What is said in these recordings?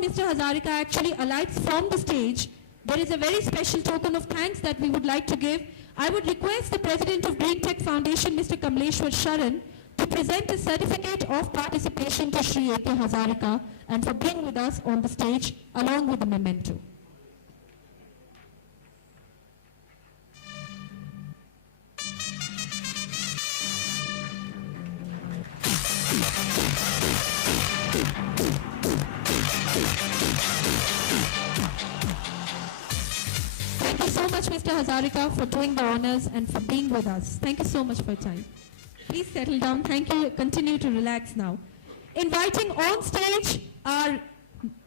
Mr. Hazarika actually alights from the stage, there is a very special token of thanks that we would like to give. I would request the President of Green Tech Foundation, Mr. Kamleshwar Sharan, to present a certificate of participation to Shri A.K. Hazarika and for being with us on the stage along with the memento. Thank you so much, Mr. Hazarika, for doing the honors and for being with us. Thank you so much for your time. Please settle down. Thank you. Continue to relax now. Inviting on stage our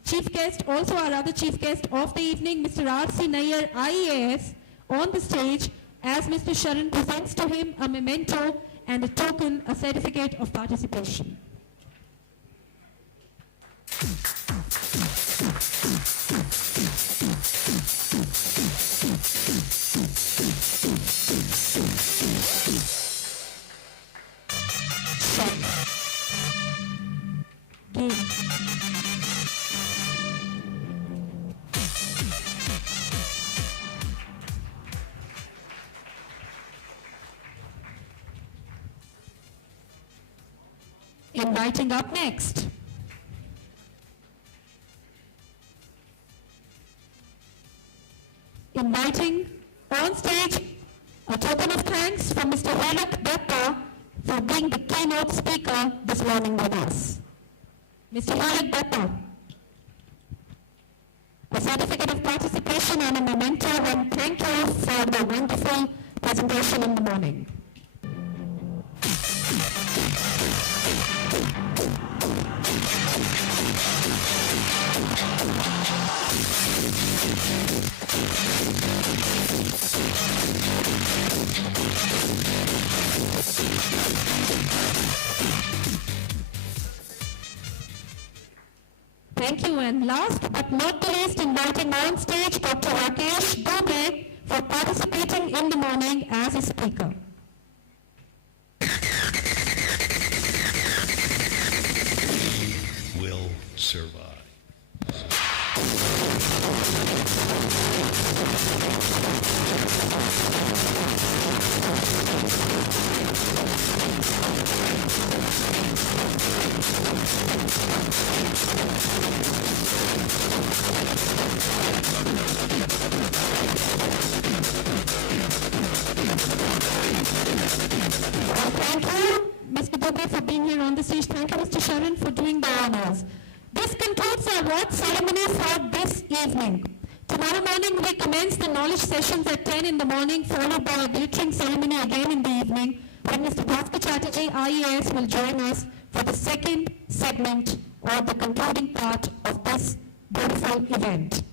chief guest, also our other chief guest of the evening, Mr. R.C. Nayyar, IAS, on the stage as Mr. Sharan presents to him a memento and a token, a certificate of participation. Inviting up next, inviting on stage a token of thanks from Mr. Halak Dutta for being the keynote speaker this morning with us. Mr. Halak Dutta, a certificate of participation and a memento, and thank you for the wonderful presentation in the morning. Thank you, and last but not the least, inviting on stage Dr. Rakesh Dubey for participating in the morning as a speaker. Will survive. Thank you, Mr. Dubey, for being here on the stage. Thank you, Mr. Sharan, for doing the honors. This concludes our award ceremony for this evening. Tomorrow morning, we commence the knowledge sessions at 10 in the morning, followed by a glittering ceremony again in the evening, when Mr. Bhaskar Chatterjee, IAS, will join us for the second segment or the concluding part of this beautiful event.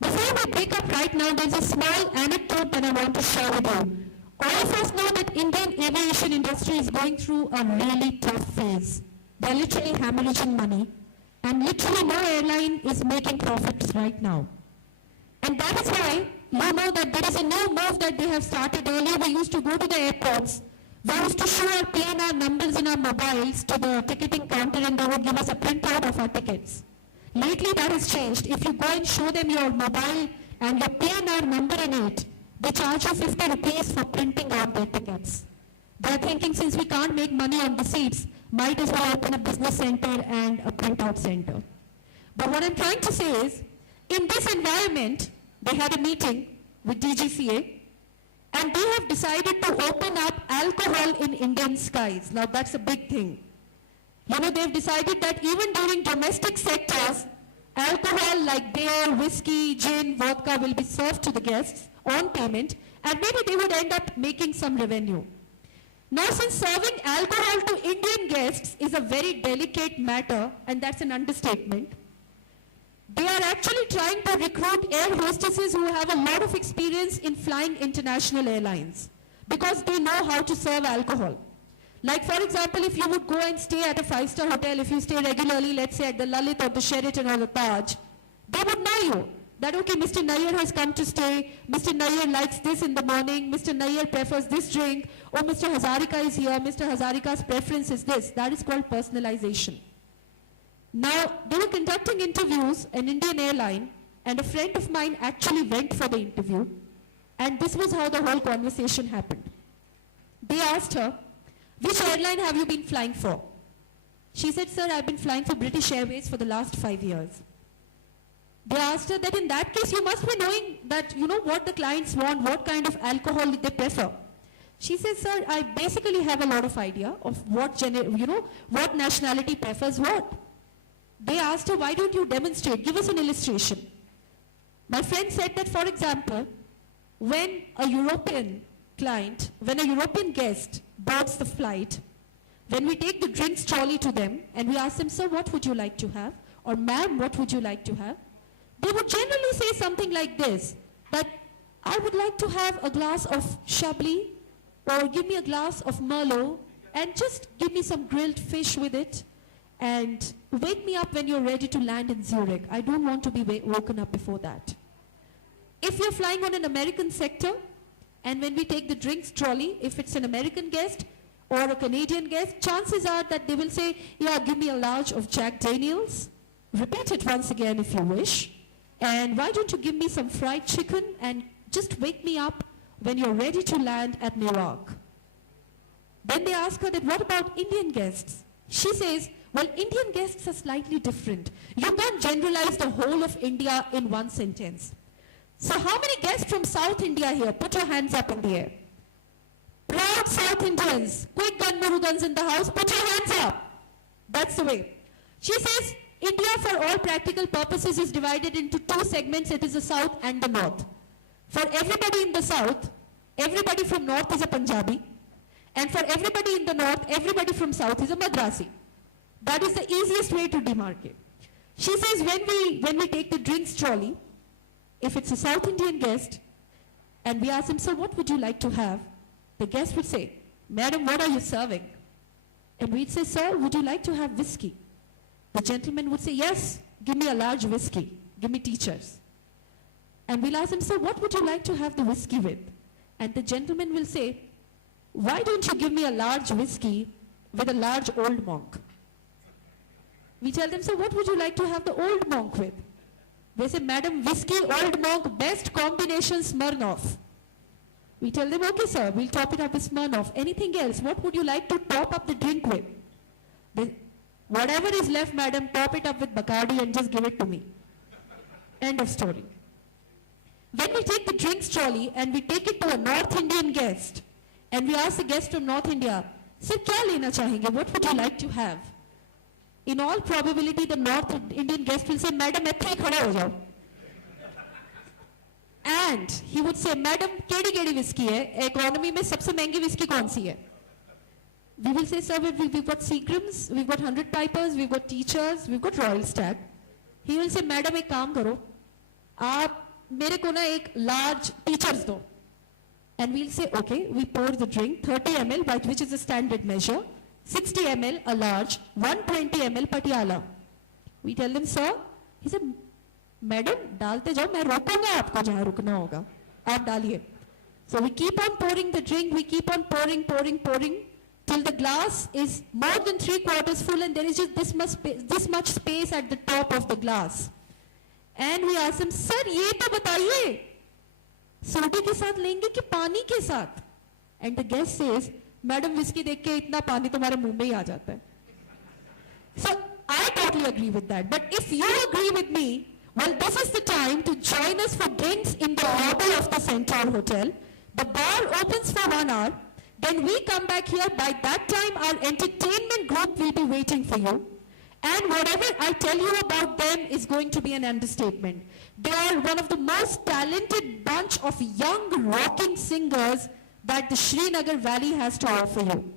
Before we break up right now, there's a small anecdote that I want to share with you. All of us know that Indian aviation industry is going through a really tough phase. They're literally hemorrhaging money, and literally no airline is making profits right now. And that is why you know that there is a new move that they have started. Earlier we used to go to the airports, we used to show our PNR numbers in our mobiles to the ticketing counter and they would give us a printout of our tickets. Lately that has changed. If you go and show them your mobile and your PNR number in it, they charge you 50 rupees for printing out their tickets. They're thinking since we can't make money on the seats, might as well open a business center and a printout center. But what I'm trying to say is, in this environment, they had a meeting with DGCA and they have decided to open up alcohol in Indian skies. Now that's a big thing. You know, they've decided that even during domestic sectors, alcohol like beer, whiskey, gin, vodka will be served to the guests on payment, and maybe they would end up making some revenue. Now, since serving alcohol to Indian guests is a very delicate matter, and that's an understatement, they are actually trying to recruit air hostesses who have a lot of experience in flying international airlines because they know how to serve alcohol. Like, for example, if you would go and stay at a five-star hotel, if you stay regularly, let's say at the Lalit or the Sheraton or the Taj, they would know you. That, okay, Mr. Nayyar has come to stay, Mr. Nayyar likes this in the morning, Mr. Nayyar prefers this drink, or Mr. Hazarika is here, Mr. Hazarika's preference is this. That is called personalization. Now, they were conducting interviews in Indian Airline, and a friend of mine actually went for the interview, and this was how the whole conversation happened. They asked her, which airline have you been flying for? She said, sir, I've been flying for British Airways for the last 5 years. They asked her that in that case, you must be knowing that, you know, what the clients want, what kind of alcohol they prefer. She says, sir, I basically have a lot of idea of what, what nationality prefers what. They asked her, why don't you demonstrate? Give us an illustration. My friend said that, for example, when a European guest boards the flight, when we take the drinks trolley to them and we ask them, sir, what would you like to have? Or ma'am, what would you like to have? They would generally say something like this, that I would like to have a glass of Chablis, or give me a glass of Merlot, and just give me some grilled fish with it, and wake me up when you're ready to land in Zurich. I don't want to be woken up before that. If you're flying on an American sector, and when we take the drinks trolley, if it's an American guest or a Canadian guest, chances are that they will say, yeah, give me a large of Jack Daniels. Repeat it once again if you wish. And why don't you give me some fried chicken and just wake me up when you're ready to land at Newark. Then they ask her that, what about Indian guests? She says, well, Indian guests are slightly different. You can't generalize the whole of India in one sentence. So how many guests from South India here? Put your hands up in the air. Proud South Indians. Quick gun guns in the house. Put your hands up. That's the way. She says, India for all practical purposes is divided into two segments. It is the South and the North. For everybody in the South, everybody from North is a Punjabi. And for everybody in the North, everybody from South is a Madrasi. That is the easiest way to demarcate. She says when we take the drinks trolley, if it's a South Indian guest, and we ask him, sir, what would you like to have? The guest would say, madam, what are you serving? And we'd say, sir, would you like to have whiskey? The gentleman would say, yes, give me a large whiskey. Give me teachers. And we'll ask him, sir, what would you like to have the whiskey with? And the gentleman will say, why don't you give me a large whiskey with a large old monk? We tell them, sir, what would you like to have the old monk with? They say, madam, whiskey, old monk, best combination Smirnoff. We tell them, okay, sir, we'll top it up with Smirnoff. Anything else? What would you like to top up the drink with? Whatever is left, madam, top it up with Bacardi and just give it to me. End of story. When we take the drinks trolley and we take it to a North Indian guest, and we ask the guest from North India, sir, kya lena chahenge? What would you like to have? In all probability, the North Indian guest will say, madam, aithe hi khade ho jao. And he would say, madam, kedi whiskey hai? Economy mein sabse mehengi whiskey kaun si hai? We will say, sir, we've got Seagrams, we've got 100 Pipers, we've got Teachers, we've got Royal Stag. He will say, madam, ek kaam karo. Aap mere ko na ek large Teachers do. And we'll say, okay, we pour the drink, 30 ml, which is a standard measure, 60 ml, a large, 120 ml, Patiala. We tell them, sir, he said, madam, dalte jao, main rokunga aapko jahan rukna hoga. Aap daliye. So we keep on pouring the drink, we keep on pouring, till the glass is more than 3/4 full and there is just this much space at the top of the glass. And we ask him, sir, ye to bataiye. सोडे के साथ लेंगे कि पानी के साथ? And the guest says, madam, whiskey देख के इतना पानी तुम्हारे मुंह में ही आ जाता है. So I totally agree with that. But if you agree with me, well, this is the time to join us for drinks in the lobby of the Centaur Hotel. The bar opens for 1 hour. Then we come back here. By that time, our entertainment group will be waiting for you. And whatever I tell you about them is going to be an understatement. They are one of the most talented bunch of young rocking singers that the Srinagar Valley has to offer you.